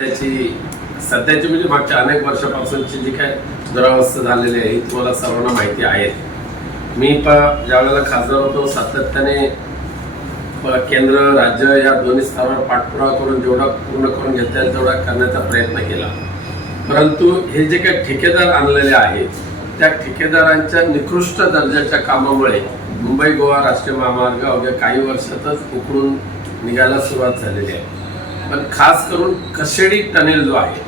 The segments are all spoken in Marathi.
सध्याची म्हणजे मागच्या अनेक वर्षापासूनची जी काय दुरावस्था झालेली आहे ही तुम्हाला सर्वांना माहिती आहे. मी ज्यावेळेला खासदार होतो सातत्याने केंद्र राज्य या दोन्ही स्तरावर पाठपुरावा करून जेवढा पूर्ण करून घेता येईल तेवढा करण्याचा प्रयत्न केला. परंतु हे जे काही ठेकेदार आणलेले आहेत त्या ठेकेदारांच्या निकृष्ट दर्जाच्या कामामुळे मुंबई गोवा राष्ट्रीय महामार्ग अवघ्या काही वर्षातच उकळून निघायला सुरुवात झालेली आहे. पण खास करून कशेडी टनेल जो आहे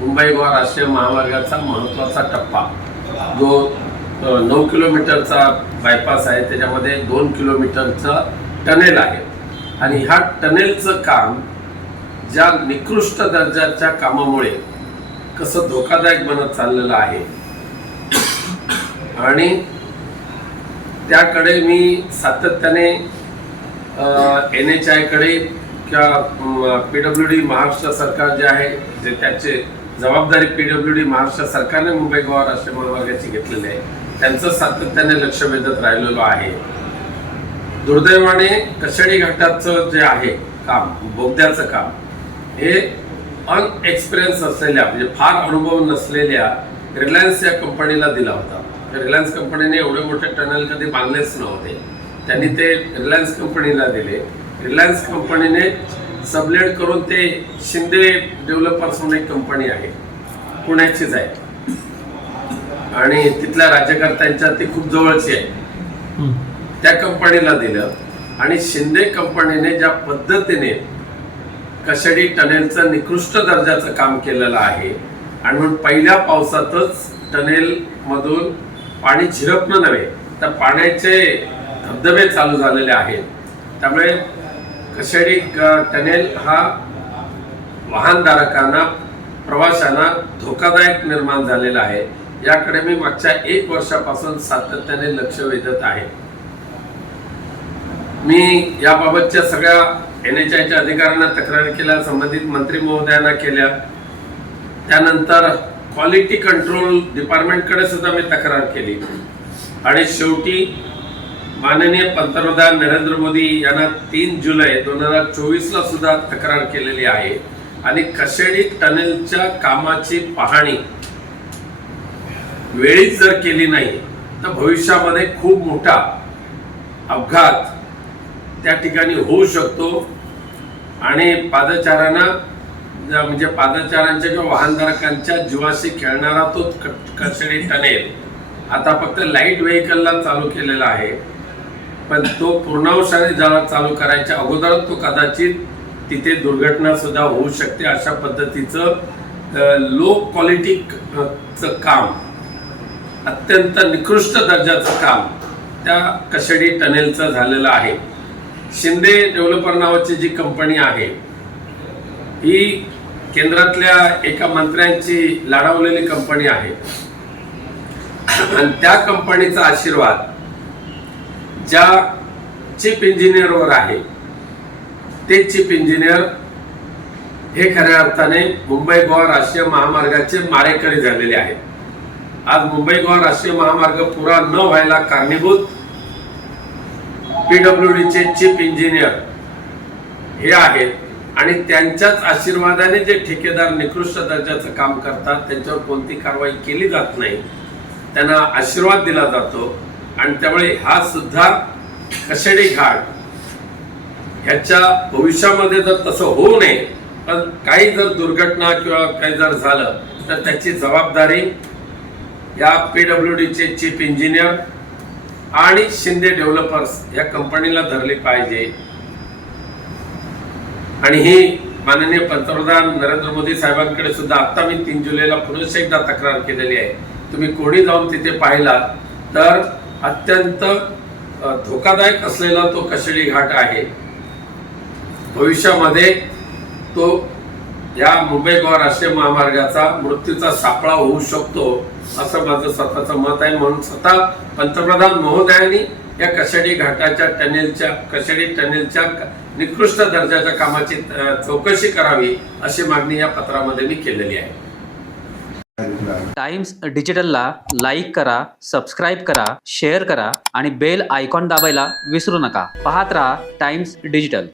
मुंबई गोवा राष्ट्रीय महामार्गाचा महत्त्वाचा टप्पा जो 9 किलोमीटरचा बायपास आहे त्याच्यामध्ये 2 किलोमीटरचा टनेल आहे आणि ह्या टनेलचं काम ज्या निकृष्ट दर्जाच्या कामामुळे कसं धोकादायक बनत चाललेलं आहे आणि त्याकडे मी सातत्याने NHAI कडे किंवा PWD महाराष्ट्र सरकार जे आहे जे त्याचे जबाबदारी PWD महाराष्ट्र सरकारने मुंबई गोवा राष्ट्रीय महामार्गाची घेतलेली आहे त्यांचं सातत्याने लक्ष वेधत राहिलेलो आहे. दुर्दैवाने कशेडी घाटाचं जे आहे काम बोगद्याचं काम हे अनएक्सपिरियन्स असलेल्या म्हणजे फार अनुभव नसलेल्या रिलायन्स या कंपनीला दिला होता. रिलायन्स कंपनीने एवढे मोठे टनेल कधी बांधलेच नव्हते. त्यांनी ते रिलायन्स कंपनीला दिले. रिलायन्स कंपनीने सबलेट करून ते शिंदे डेव्हलपर्स म्हणून एक कंपनी आहे पुण्याचीच आहे आणि तिथल्या राज्यकर्त्यांच्या ती खूप जवळची आहे त्या कंपनीला दिलं आणि शिंदे कंपनीने ज्या पद्धतीने कशेडी टनेलचं निकृष्ट दर्जाचं काम केलेलं आहे आणि म्हणून पहिल्या पावसातच टनेल मधून पाणी झिरपणं नव्हे तर पाण्याचे धबधबे चालू झालेले आहेत. त्यामुळे कशेडी टनेल हा वाहनधारकांना प्रवाशांना धोकादायक निर्माण झालेला आहे. याकडे मी मागच्या 1 वर्षापासून सातत्याने लक्ष वेधत आहे. मी याबाबतच्या सगळ्या NHAIच्या अधिकाऱ्यांना तक्रारी केल्या, संबंधित मंत्री महोदयांना केल्या. त्यानंतर क्वालिटी कंट्रोल डिपार्टमेंटकडे सुद्धा मी तक्रार केली आणि शेवटी माननीय पंतप्रधान नरेंद्र मोदी यांना 3 जुलै 2024ला सुद्धा तक्रार केलेली आहे आणि कशेडी टनेलच्या कामाची पाहणी वेळीच जर केली नाही तर भविष्यामध्ये खूप मोठा अपघात त्या ठिकाणी होऊ शकतो आणि पादचाऱ्यांना म्हणजे पादचाऱ्यांच्या किंवा वाहनधारकांच्या जीवाशी खेळणारा तो कशेडी टनेल आता फक्त लाईट व्हेकलला चालू केलेला आहे पण तो पूर्णांशाने चालू करायच्या अगोदर तो कदाचित तिथे दुर्घटना सुद्धा होऊ शकते. अशा पद्धतीचं लो क्वालिटीचं काम अत्यंत निकृष्ट दर्जाचं काम त्या कशेडी टनेलचं झालेलं आहे. शिंदे डेव्हलपर नावाची जी कंपनी आहे ही केंद्रातल्या एका मंत्र्यांची लाडावलेली कंपनी आहे आणि त्या कंपनीचा आशीर्वाद ज्या चीफ इंजिनियरवर आहे ते चीफ इंजिनियर हे खऱ्या अर्थाने मुंबई गोवा राष्ट्रीय महामार्गाचे मारेकरी झालेले आहेत. आज मुंबई गोवा राष्ट्रीय महामार्ग पुरा न व्हायला कारणीभूत PWDचे चीफ इंजिनियर हे आहेत आणि त्यांच्याच आशीर्वादाने जे ठेकेदार निकृष्ट दर्जाचं काम करतात त्यांच्यावर कोणती कारवाई केली जात नाही, त्यांना आशीर्वाद दिला जातो आणि त्यामुळे हा सुद्धा कशेडी घाट ह्याच्या भविष्यामध्ये जर तसं होऊ नये पण काही जर दुर्घटना किंवा काही जर झालं तर त्याची जबाबदारी या PWDचे चीफ इंजिनियर आणि शिंदे डेव्हलपर्स या कंपनीला धरली पाहिजे. आणि ही माननीय पंतप्रधान नरेंद्र मोदी साहेबांकडे सुद्धा आता मी 3 जुलैला पुन्हा एकदा तक्रार केलेली आहे. तुम्ही कोणी जाऊन तिथे पाहिला तर अत्यंत धोकादायक असलेला तो कशेडी घाट आहे. भविष्यामध्ये तो या मुंबई गोवा राष्ट्रीय महामार्गाचा मृत्यूचा सापळा होऊ शकतो असं माझं स्वतःचं मत आहे. म्हणून स्वतः पंतप्रधान महोदयांनी या कशेडी घाटाच्या कशेडी टनेलच्या निकृष्ट दर्जाच्या कामाची चौकशी करावी अशी मागणी या पत्रामध्ये मी केलेली आहे. टाइम्स डिजिटलला लाईक करा, सबस्क्राईब करा, शेअर करा आणि बेल आयकॉन दाबायला विसरू नका. पाहत रहा टाइम्स डिजिटल.